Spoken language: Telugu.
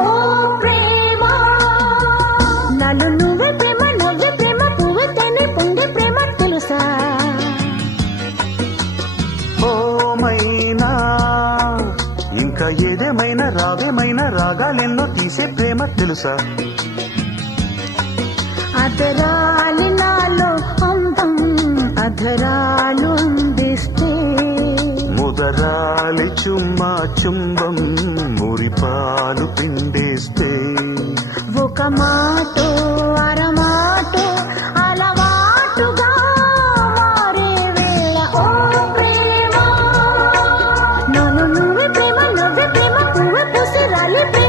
ఓ ప్రేమ నన్ను నువ్వే ప్రేమ నవ్వే ప్రేమ పువ్వే తేనె పొంగే ప్రేమ తెలుసా ఓ మైనా ఇంకా ఏదేమైనా రావేమైనా రాగాలెన్నో తీసే ప్రేమ తెలుసా అదరాలి నాలో అందం అధరాలు అందిస్తే ముదరాలి చుమ్మా చుంబం మురిపాలు పిండేస్తే ఒక మాటో అరమాటో అలవాటుగా మారే వేళ ఓ ప్రేమ నన్ను నువ్వే ప్రేమ నవ్వే ప్రేమ పువ్వే పూసి రాలి ప్రేమ